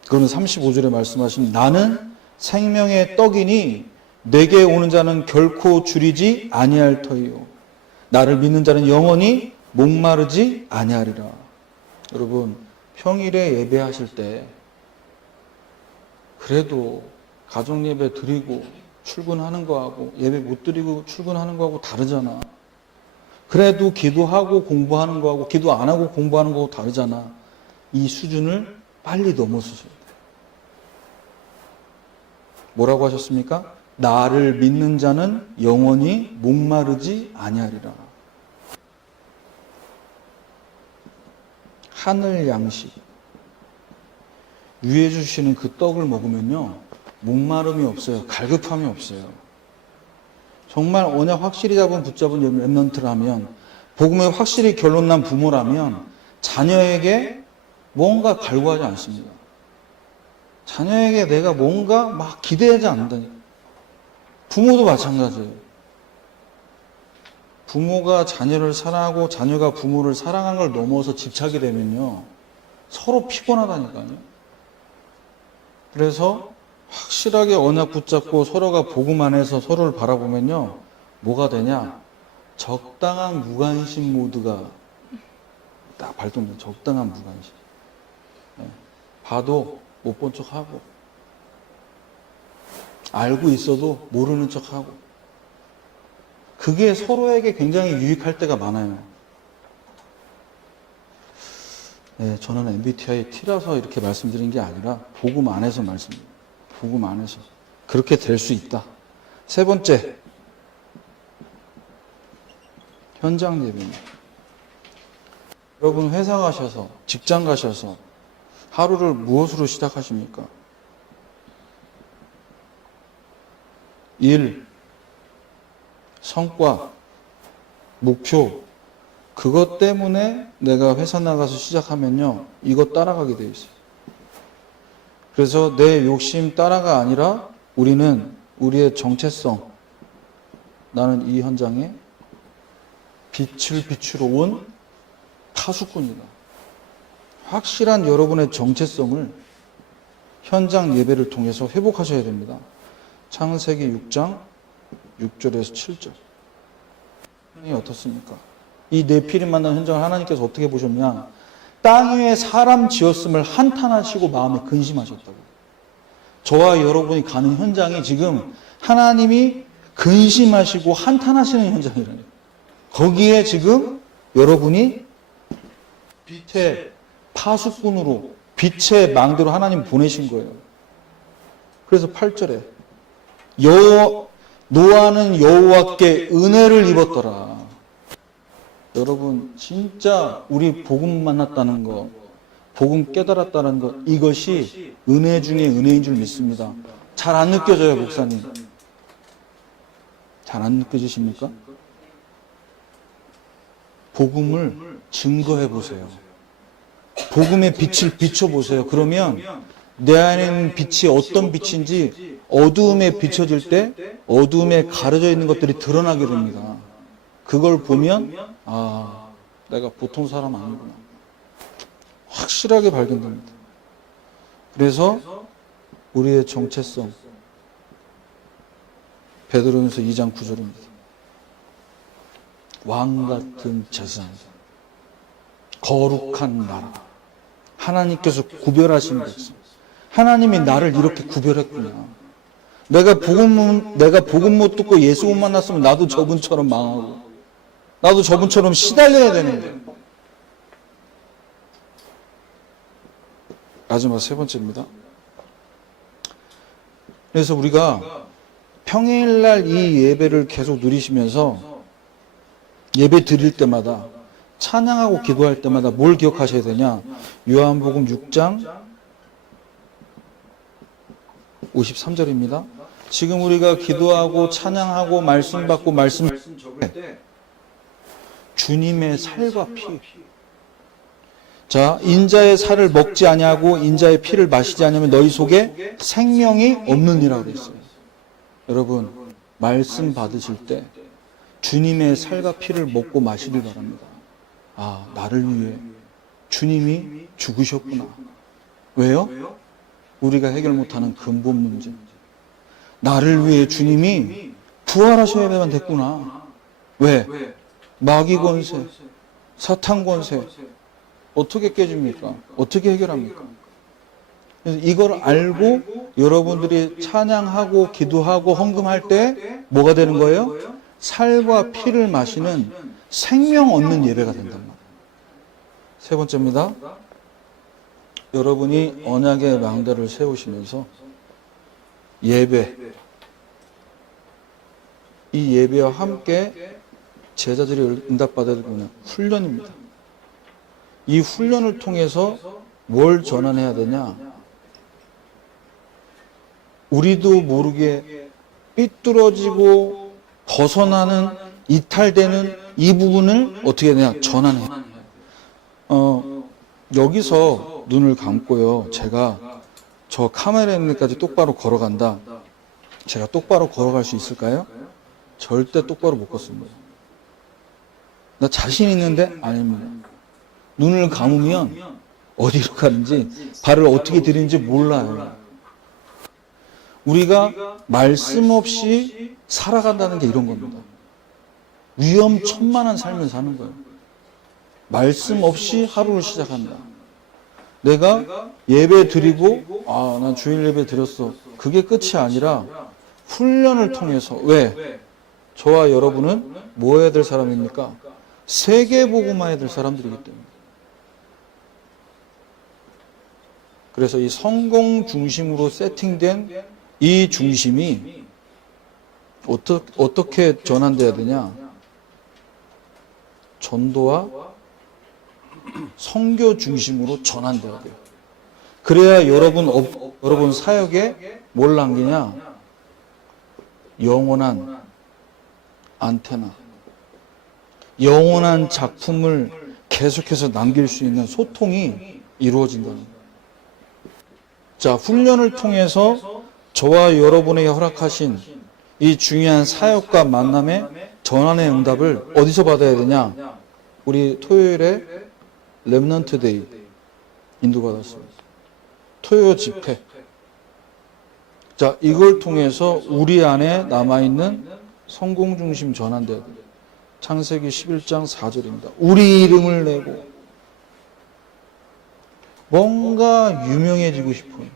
그건 35절에 말씀하신 나는 생명의 떡이니 내게 오는 자는 결코 줄이지 아니할 터이요 나를 믿는 자는 영원히 목마르지 아니하리라. 여러분, 평일에 예배하실 때 그래도 가정 예배 드리고 출근하는 거하고 예배 못 드리고 출근하는 거하고 다르잖아. 그래도 기도하고 공부하는 거하고 기도 안 하고 공부하는 거하고 다르잖아. 이 수준을 빨리 넘어서셔야 돼. 뭐라고 하셨습니까? 나를 믿는 자는 영원히 목마르지 아니하리라. 하늘 양식 위에 주시는 그 떡을 먹으면요 목마름이 없어요. 갈급함이 없어요. 정말 언약 확실히 붙잡은 렘넌트라면, 복음에 확실히 결론난 부모라면 자녀에게 뭔가 갈구하지 않습니다. 자녀에게 내가 뭔가 막 기대하지 않는다니까. 부모도 마찬가지예요. 부모가 자녀를 사랑하고 자녀가 부모를 사랑하는 걸 넘어서 집착이 되면요 서로 피곤하다니까요. 그래서 확실하게 언약 붙잡고 서로가 복음 안에서 서로를 바라보면요 뭐가 되냐? 적당한 무관심 모드가 딱 발동돼요. 적당한 무관심. 봐도 못 본 척하고 알고 있어도 모르는 척하고, 그게 서로에게 굉장히 유익할 때가 많아요. 저는 MBTI T라서 이렇게 말씀드린 게 아니라 복음 안에서 말씀드립니다. 복음 안에서 그렇게 될 수 있다. 세 번째, 현장 예배입니다. 여러분 회사 가셔서, 직장 가셔서 하루를 무엇으로 시작하십니까? 일, 성과, 목표, 그것 때문에 내가 회사 나가서 시작하면요 이거 따라가게 돼 있어요. 그래서 내 욕심 따라가 아니라 우리는 우리의 정체성, 나는 이 현장에 빛을 비추러 온 파수꾼이다. 확실한 여러분의 정체성을 현장 예배를 통해서 회복하셔야 됩니다. 창세기 6장 6절에서 7절. 이 어떻습니까? 이 네피림 만난 현장을 하나님께서 어떻게 보셨냐? 땅 위에 사람 지었음을 한탄하시고 마음에 근심하셨다고. 저와 여러분이 가는 현장이 지금 하나님이 근심하시고 한탄하시는 현장이라니까. 거기에 지금 여러분이 빛의 파수꾼으로 빛의 망대로 하나님 보내신 거예요. 그래서 8절에 노아는 여호와께 은혜를 입었더라. 여러분 진짜 우리 복음 만났다는 거, 복음 깨달았다는 것, 이것이 은혜 중에 은혜인 줄 믿습니다. 잘 안 느껴져요, 목사님? 잘 안 느껴지십니까? 복음을 증거해 보세요. 복음의 빛을 비춰보세요. 그러면 내 안에 있는 빛이 어떤 빛인지 어두움에 비춰질 때 어두움에 가려져 있는 것들이 드러나게 됩니다. 그걸 보면 아, 내가 보통 사람 아니구나. 확실하게 발견됩니다. 그래서 우리의 정체성, 베드로전서 2장 9절입니다. 왕 같은 제사장, 거룩한 나라, 하나님께서 구별하신 백성. 하나님이 나를 이렇게 구별했구나. 내가 복음 못 듣고 예수 못 만났으면 나도 저분처럼 망하고, 나도 저분처럼 시달려야 되는데. 마지막 세 번째입니다. 그래서 우리가 평일날 이 예배를 계속 누리시면서 예배 드릴 때마다, 찬양하고 기도할 때마다 뭘 기억하셔야 되냐? 요한복음 6장 53절입니다. 지금 우리가 기도하고 찬양하고 말씀 받고 말씀 적을 때 주님의 살과 피. 자, 인자의 살을 먹지 아니하고 인자의 피를 마시지 않으면 너희 속에 생명이 없느니라고 했어요. 여러분, 말씀 받으실 때 주님의 살과 피를 먹고 마시길 바랍니다. 아, 나를 위해 주님이 죽으셨구나. 왜요? 우리가 해결 못하는 근본 문제. 나를 위해 주님이 부활하셔야만 됐구나. 왜? 마귀 권세, 사탄 권세 어떻게 깨집니까? 어떻게 해결합니까? 그래서 이걸 알고 여러분들이 찬양하고 기도하고 헌금할 때 뭐가 되는 거예요? 살과 피를 마시는 생명 얻는 예배가 된단 말이에요. 세 번째입니다. 여러분이 언약의 망대를 세우시면서 예배, 이 예배와 함께 제자들이 응답받아야 될 거는 훈련입니다. 이 훈련을 통해서 뭘 전환해야 되냐? 우리도 모르게 삐뚤어지고 벗어나는, 이탈되는 이 부분을 어떻게 해야 되냐? 전환해야 돼요. 여기서 눈을 감고요. 제가 저 카메라 있는 데까지 똑바로 걸어간다. 제가 똑바로 걸어갈 수 있을까요? 절대 똑바로 못 걷습니다. 나 자신 있는데? 아닙니다. 눈을 감으면 어디로 가는지, 발을 어떻게 들이는지 몰라요. 우리가 말씀 없이 살아간다는 게 이런 겁니다. 위험천만한 삶을 사는 거예요. 말씀 없이 하루를 시작한다. 내가 예배 드리고, 아, 난 주일 예배 드렸어. 그게 끝이 아니라 훈련을 통해서, 왜? 저와 여러분은 뭐 해야 될 사람입니까? 세계복음화해야 될 사람들이기 때문에. 그래서 이 성공 중심으로 세팅된 이 중심이 어떻게 전환돼야 되냐? 전도와 선교 중심으로 전환돼야 돼요. 그래야 여러분 사역에 뭘 남기냐? 영원한 안테나, 영원한 작품을 계속해서 남길 수 있는 소통이 이루어진다는 거예요. 자, 훈련을 통해서 저와 여러분에게 허락하신 이 중요한 사역과 만남의 전환의 응답을 어디서 받아야 되냐? 우리 토요일에 렘넌트 데이 인도받았습니다. 토요 집회. 자, 이걸 통해서 우리 안에 남아있는 성공중심 전환돼야 돼요. 창세기 11장 4절입니다. 우리 이름을 내고 뭔가 유명해지고 싶은,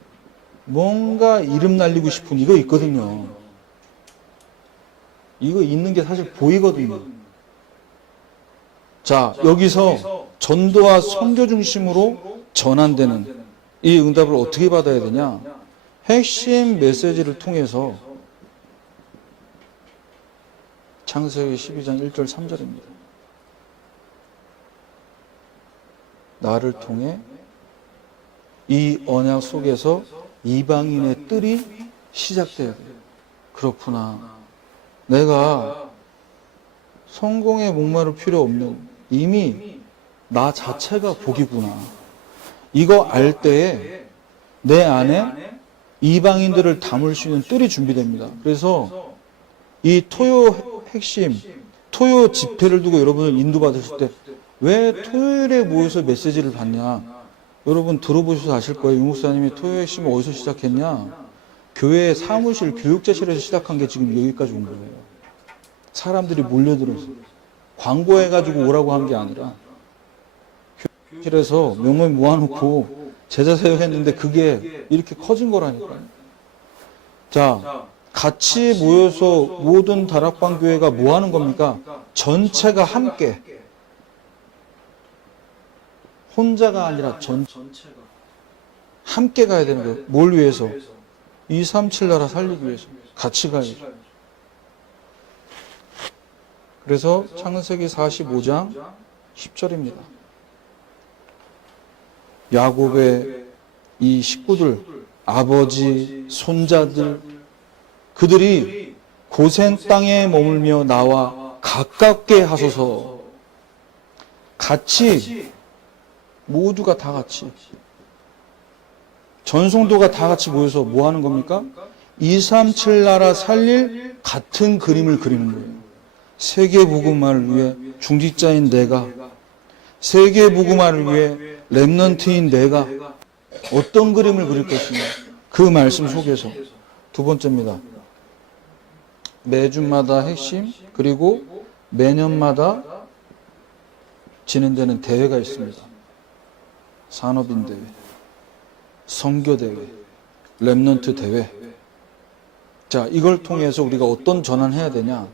뭔가 이름 날리고 싶은 이거 있거든요. 이거 있는 게 사실 보이거든요. 자, 여기서 전도와 선교 중심으로 전환되는 이 응답을 어떻게 받아야 되냐? 핵심 메시지를 통해서 창세기 12장 1절 3절입니다. 나를 통해 이 언약 속에서 이방인의 뜰이 시작돼야 돼요. 그렇구나. 내가 성공에 목마를 필요 없는, 이미 나 자체가 복이구나. 이거 알 때에 내 안에 이방인들을 담을 수 있는 뜰이 준비됩니다. 그래서 이 토요 핵심, 토요 집회를 두고 여러분을 인도받으실 때 왜 토요일에 모여서 메시지를 받냐? 여러분 들어보셔서 아실 거예요. 유 목사님이 토요 핵심을 어디서 시작했냐? 교회 사무실, 교육자실에서 시작한 게 지금 여기까지 온 거예요. 사람들이 몰려들어서 광고해가지고 오라고 한 게 아니라 교육실에서 명목이 모아놓고 제자 사역했는데 그게 이렇게 커진 거라니까요. 자, 같이 모여서 모든 다락방 교회가 뭐 하는 겁니까? 전체가 함께, 혼자가 아니라 전체가 함께 가야 되는 거예요. 뭘 위해서? 237 나라 살리기 위해서 같이 가야죠. 그래서 창세기 45장 10절입니다. 야곱의 이 식구들, 아버지, 손자들, 그들이 고센 땅에 머물며 나와 가깝게 하소서. 같이, 모두가 다 같이, 전성도가 다 같이 모여서 뭐 하는 겁니까? 237 나라 살릴 같은 그림을 그리는 거예요. 세계 복음화를 위해 중직자인 내가, 세계 복음화를 위해 렘넌트인 내가 어떤 그림을 그릴 것이냐. 그 말씀 속에서 두 번째입니다. 매주마다 핵심, 그리고 매년마다 진행되는 대회가 있습니다. 산업인 대회, 선교 대회, 렘넌트 대회. 자, 이걸 통해서 우리가 어떤 전환해야 되냐?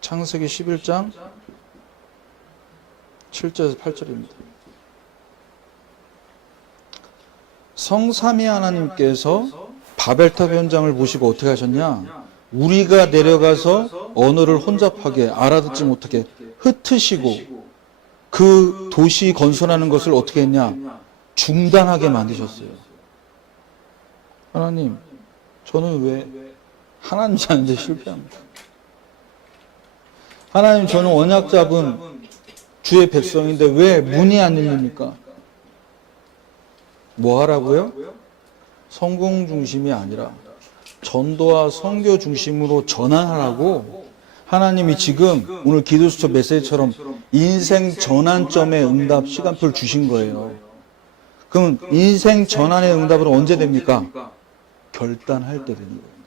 창세기 11장 7절에서 8절입니다. 성삼위 하나님께서 바벨탑 현장을 보시고 어떻게 하셨냐? 우리가 내려가서 언어를 혼잡하게 알아듣지 못하게 흩으시고 그 도시 건설하는 것을 어떻게 했냐? 중단하게 만드셨어요. 하나님, 저는 왜 하나님 자는데 실패합니다. 하나님, 저는 언약 잡은 주의 백성인데 왜 문이 안 열립니까? 뭐 하라고요? 성공 중심이 아니라 전도와 선교 중심으로 전환하라고 하나님이 지금 오늘 기도수첩 메시지처럼 인생 전환점의 응답 시간표를 주신 거예요. 그럼 인생 전환의 응답은 언제 됩니까? 결단할 때 되는 거예요.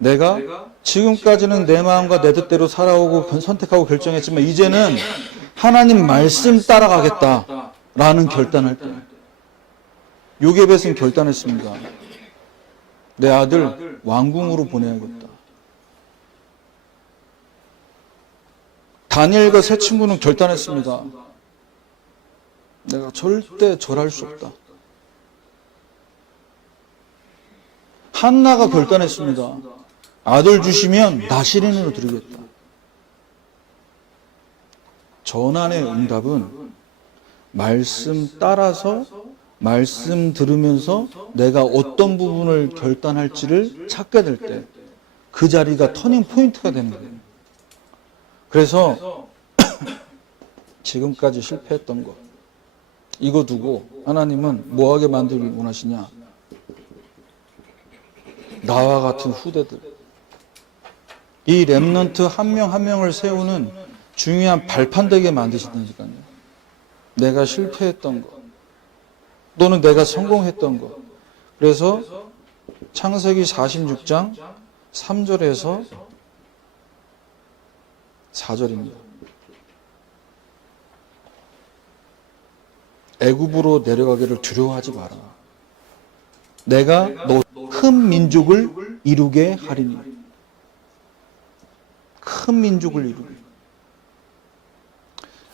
내가 지금까지는 내 마음과 내 뜻대로 살아오고 선택하고 결정했지만 이제는 하나님 말씀 따라가겠다라는 결단할 때. 요게벳은 결단했습니다. 내 아들 왕궁으로 보내야겠다. 다니엘과 세 친구는 결단했습니다. 내가 절대 절할 수 없다. 한나가 결단했습니다. 아들 주시면 나시린으로 드리겠다. 전환의 응답은 말씀 따라서 말씀 들으면서 내가 어떤 부분을 결단할지를 찾게 될 때 그 자리가 터닝 포인트가 되는 거예요. 그래서 지금까지 실패했던 거 이거 두고 하나님은 뭐하게 만들기 원하시냐? 나와 같은 후대들, 이 렘넌트 한 명 한 명을 세우는 중요한 발판 되게 만드신다니까요. 내가 실패했던 거 또는 내가 성공했던 것. 그래서 창세기 46장 3절에서 4절입니다. 애굽으로 내려가기를 두려워하지 마라. 내가 너 큰 민족을 이루게 하리니. 큰 민족을 이루게.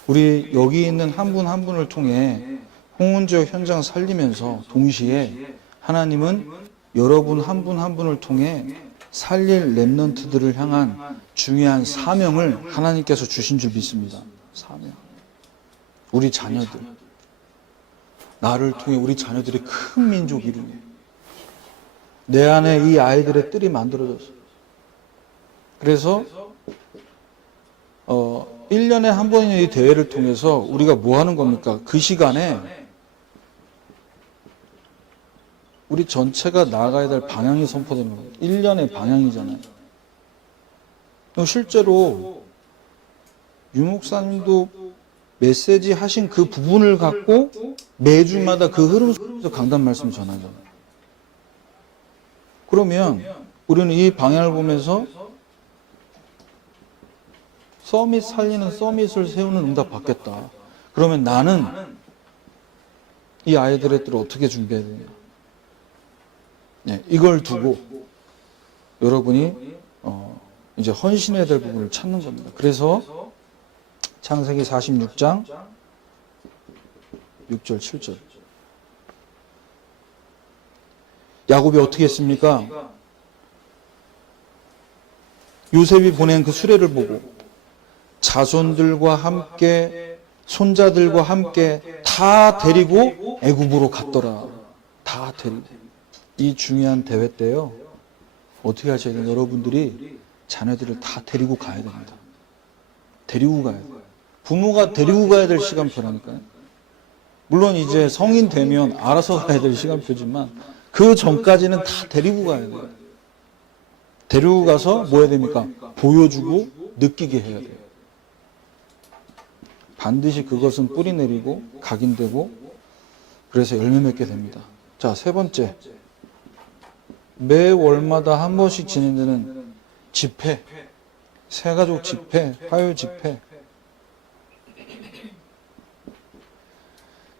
우리 여기 있는 한 분 한 분을 통해 홍은지역 현장 살리면서 동시에 하나님은 여러분 한 분 한 분을 통해 살릴 렘넌트들을 향한 중요한 사명을 하나님께서 주신 줄 믿습니다. 사명. 우리 자녀들. 나를 통해 우리 자녀들이 큰 민족 이루게. 내 안에 이 아이들의 뜰이 만들어졌어. 그래서 1년에 한 번의 이 대회를 통해서 우리가 뭐 하는 겁니까? 그 시간에 우리 전체가 나아가야 될 방향이 선포되는 거예요. 1년의 방향이잖아요. 실제로 유 목사님도 메시지 하신 그 부분을 갖고 매주마다 그 흐름 속에서 강단 말씀을 전하잖아요. 그러면 우리는 이 방향을 보면서 서밋 살리는 서밋을 세우는 응답 받겠다. 그러면 나는 이 아이들의 뜰을 어떻게 준비해야 되냐. 네, 이걸 두고 여러분이 이제 헌신해야 될 부분을 찾는 겁니다. 그래서 창세기 46장 6절 7절 야곱이 어떻게 했습니까? 요셉이 보낸 그 수레를 보고 자손들과 함께 손자들과 함께 다 데리고 애굽으로 갔더라. 다 데리고. 이 중요한 대회 때요. 어떻게 하셔야 돼요? 여러분들이 자녀들을 다 데리고 가야 됩니다. 데리고 가야 돼요. 부모가 데리고 가야 될 시간표라니까요. 물론 이제 성인 되면 알아서 가야 될 시간표지만 그 전까지는 다 데리고 가야 돼요. 데리고 가서 뭐 해야 됩니까? 보여주고 느끼게 해야 돼요. 반드시 그것은 뿌리 내리고 각인되고 그래서 열매 맺게 됩니다. 자, 세 번째. 매 월마다 한 번씩 진행되는 집회. 새가족 집회, 화요 집회.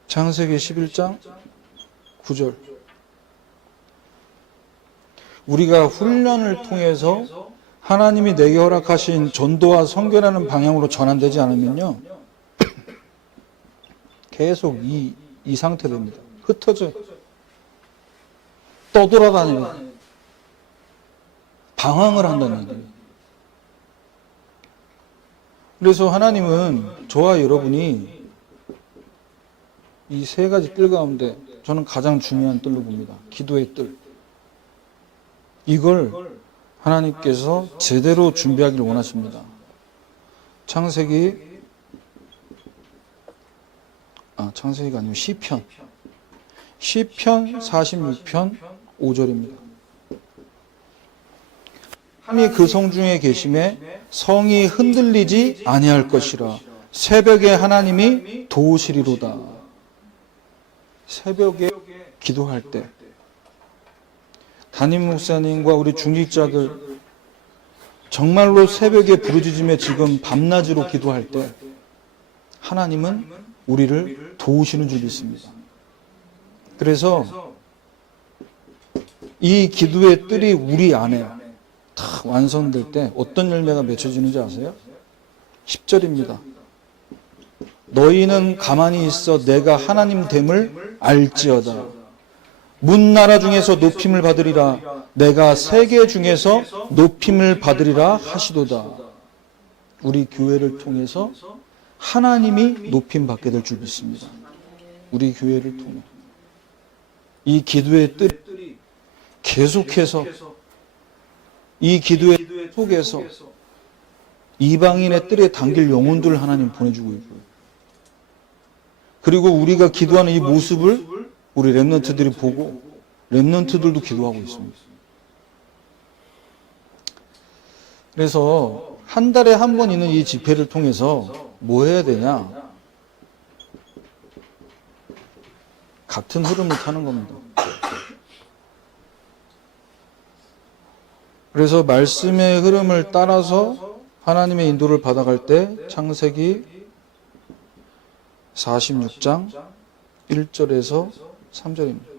창세기 11장 9절. 우리가 훈련을 통해서 하나님이 내게 허락하신 전도와 선교라는 방향으로 전환되지 않으면요. 계속 이 상태 됩니다. 흩어져. 떠돌아다니고. 방황을 한다는 얘기예요. 그래서 하나님은 저와 여러분이 이 세 가지 뜰 가운데 저는 가장 중요한 뜰로 봅니다. 기도의 뜰. 이걸 하나님께서 제대로 준비하기를 원하십니다. 창세기가 아니고 시편 46편 5절입니다. 하나님이 그 성 중에 계심에 성이 흔들리지 아니할 것이라. 새벽에 하나님이 도우시리로다. 새벽에 기도할 때 담임 목사님과 우리 중직자들 정말로 새벽에 부르짖으며 지금 밤낮으로 기도할 때 하나님은 우리를 도우시는 줄 믿습니다. 그래서 이 기도의 뜰이 우리 안에 다 완성될 때 어떤 열매가 맺혀지는지 아세요? 10절입니다. 너희는 가만히 있어 내가 하나님 됨을 알지어다. 문나라 중에서 높임을 받으리라. 내가 세계 중에서 높임을 받으리라 하시도다. 우리 교회를 통해서 하나님이 높임 받게 될 줄 믿습니다. 우리 교회를 통해 이 기도의 뜰이 계속해서 이 기도의 속에서 이방인의 뜰에 담길 영혼들을 하나님 보내주고 있고요. 그리고 우리가 기도하는 이 모습을 우리 렘넌트들이 보고 렘넌트들도 기도하고 있습니다. 그래서 한 달에 한 번 있는 이 집회를 통해서 뭐 해야 되냐? 같은 흐름을 타는 겁니다. 그래서 말씀의 흐름을 따라서 하나님의 인도를 받아갈 때 창세기 46장 1절에서 3절입니다.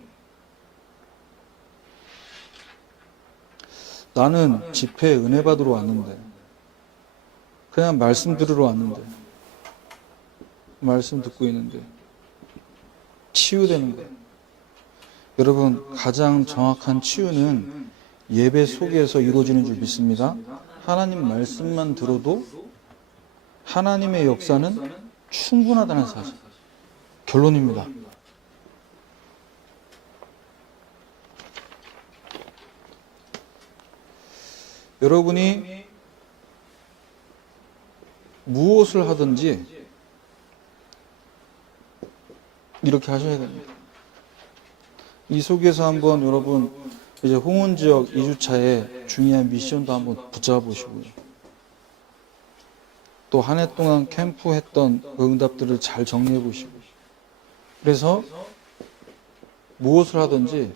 나는 집회에 은혜 받으러 왔는데 그냥 말씀 들으러 왔는데 말씀 듣고 있는데 치유되는 거예요. 여러분, 가장 정확한 치유는 예배 속에서 이루어지는 줄 믿습니다. 하나님 말씀만 들어도 하나님의 역사는 충분하다는 사실. 결론입니다. 여러분이 무엇을 하든지 이렇게 하셔야 됩니다. 이 속에서 한번 여러분 이제 홍은 지역 2주차의 중요한 미션도 한번 붙잡아 보시고요. 또 한 해 동안 캠프했던 그 응답들을 잘 정리해 보시고, 그래서 무엇을 하든지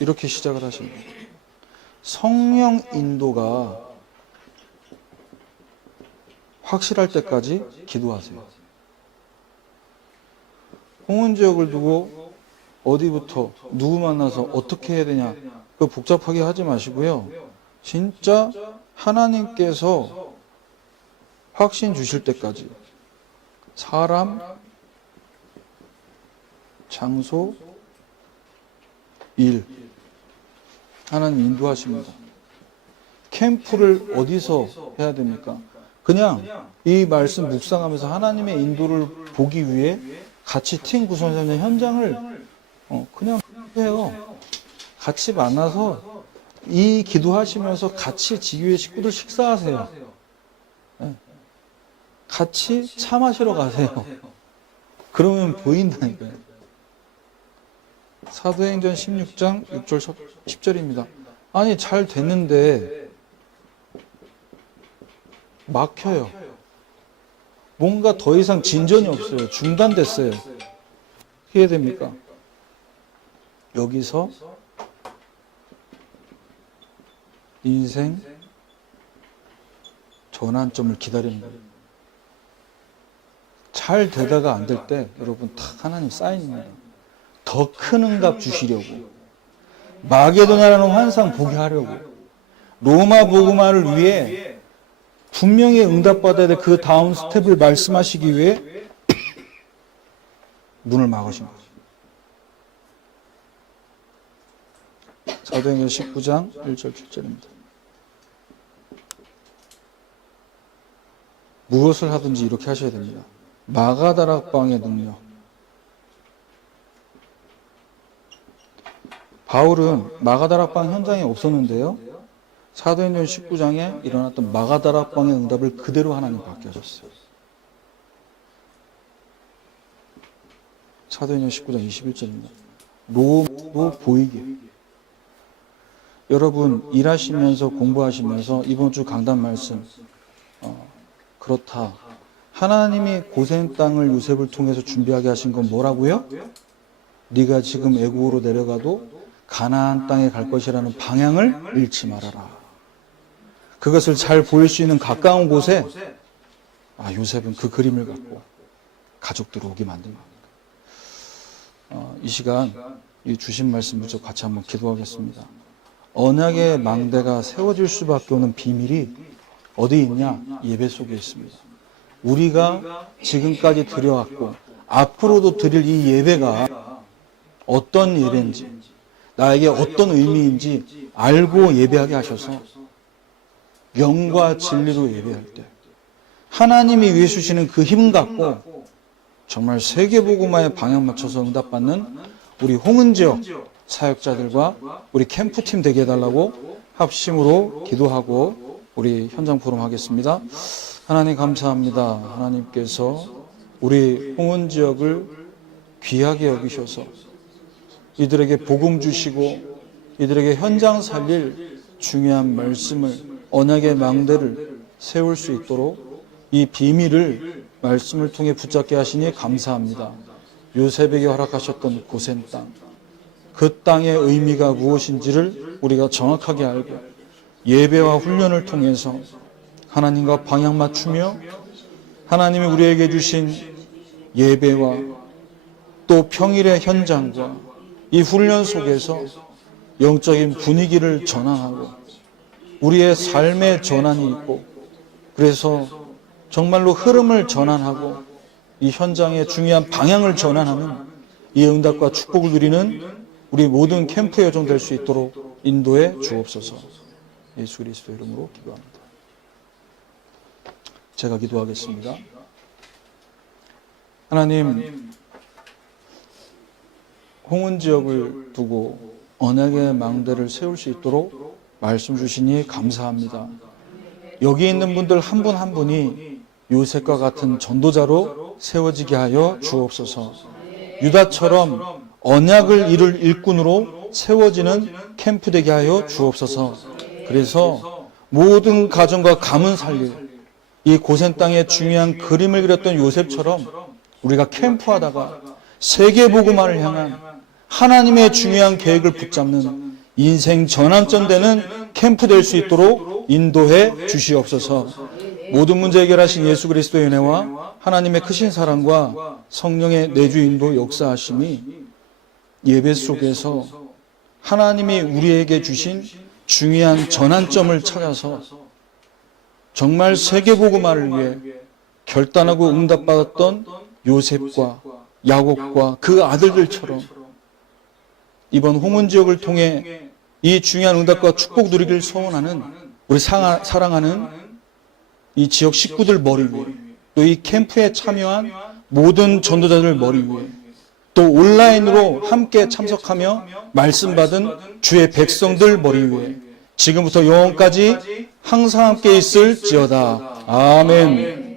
이렇게 시작을 하시는 거예요. 성령 인도가 확실할 때까지 기도하세요. 홍은 지역을 두고 어디부터 누구 만나서 어떻게 해야 되냐, 그 복잡하게 하지 마시고요. 진짜 하나님께서 확신 주실 때까지 사람, 장소, 일, 하나님 인도하십니다. 캠프를 어디서 해야 됩니까? 그냥 이 말씀 묵상하면서 하나님의 인도를 보기 위해 같이 팀 구성해서 현장을 그냥 해요. 같이 만나서 이 기도하시면서 같이 지교회 식구들 식사하세요. 네. 같이 차 마시러 가세요. 그러면 보인다니까요. 사도행전 16장 6절 10절입니다. 아니 잘 됐는데 막혀요. 뭔가 더 이상 진전이 없어요. 중단됐어요. 어떻게 해야 됩니까? 여기서 인생 전환점을 기다리는 거예요. 잘 되다가 안 될 때 여러분 탁 하나님 사인입니다. 더 큰 응답 주시려고, 마게도냐라는 환상 보게 하려고, 로마 복음화를 위해 분명히 응답받아야 될 그 다음 스텝을 말씀하시기 위해 문을 막으신 거죠. 사도행전 19장 1절 7절입니다. 무엇을 하든지 이렇게 하셔야 됩니다. 마가다락방의 능력. 바울은 마가다락방 현장에 없었는데요, 사도행전 19장에 일어났던 마가다락방의 응답을 그대로 하나님 받게 하셨어요. 사도행전 19장 21절입니다. 로도 보이게. 여러분 일하시면서 공부하시면서 이번 주 강단 말씀, 그렇다. 하나님이 고센 땅을 요셉을 통해서 준비하게 하신 건 뭐라고요? 네가 지금 애국으로 내려가도 가나안 땅에 갈 것이라는 방향을 잃지 말아라. 그것을 잘 보일 수 있는 가까운 곳에 요셉은 그 그림을 갖고 가족들 오게 만든 겁니다. 이 시간 이 주신 말씀 부터 같이 한번 기도하겠습니다. 언약의 망대가 세워질 수밖에 없는 비밀이 어디 있냐? 예배 속에 있습니다. 우리가 지금까지 드려왔고 앞으로도 드릴 이 예배가 어떤 예배인지, 나에게 어떤 의미인지 알고 예배하게 하셔서 영과 진리로 예배할 때 하나님이 위해 주시는 그 힘 갖고 정말 세계복음화에 방향 맞춰서 응답받는 우리 홍은지역 사역자들과 우리 캠프팀 되게 해달라고 합심으로 기도하고 우리 현장 포럼 하겠습니다. 하나님 감사합니다. 하나님께서 우리 홍은지역을 귀하게 여기셔서 이들에게 복음 주시고 이들에게 현장 살릴 중요한 말씀을, 언약의 망대를 세울 수 있도록 이 비밀을 말씀을 통해 붙잡게 하시니 감사합니다. 요셉에게 허락하셨던 고센 땅, 그 땅의 의미가 무엇인지를 우리가 정확하게 알고 예배와 훈련을 통해서 하나님과 방향 맞추며 하나님이 우리에게 주신 예배와 또 평일의 현장과 이 훈련 속에서 영적인 분위기를 전환하고 우리의 삶의 전환이 있고, 그래서 정말로 흐름을 전환하고 이 현장의 중요한 방향을 전환하는 이 응답과 축복을 누리는 우리 모든 캠프의 여정 될 수 있도록 인도해 주옵소서. 예수 그리스도 이름으로 기도합니다. 제가 기도하겠습니다. 하나님, 홍은 지역을 두고 언약의 망대를 세울 수 있도록 말씀 주시니 감사합니다. 여기 있는 분들 한 분 한 분이 요셉과 같은 전도자로 세워지게 하여 주옵소서. 유다처럼 언약을 이룰 일꾼으로 세워지는 캠프 되게 하여 주옵소서. 그래서 모든 가정과 가문 살릴 이 고센 땅의 중요한 그림을 그렸던 요셉처럼 우리가 캠프하다가 세계복음화를 향한 하나님의 중요한 계획을 붙잡는 인생 전환점 되는 캠프 될 수 있도록 인도해 주시옵소서. 모든 문제 해결하신 예수 그리스도의 은혜와 하나님의 크신 사랑과 성령의 내주 인도 역사하심이 예배 속에서 하나님이 우리에게 주신 중요한 전환점을 찾아서 정말 세계복음화를 위해 결단하고 응답받았던 요셉과 야곱과 그 아들들처럼 이번 홍은 지역을 통해 이 중요한 응답과 축복 누리기를 소원하는 우리 사랑하는 이 지역 식구들 머리 위에, 또 이 캠프에 참여한 모든 전도자들 머리 위에, 또 온라인으로 함께 참석하며 말씀 받은 주의 백성들 머리 위에 지금부터 영원까지 항상 함께 있을지어다. 아멘.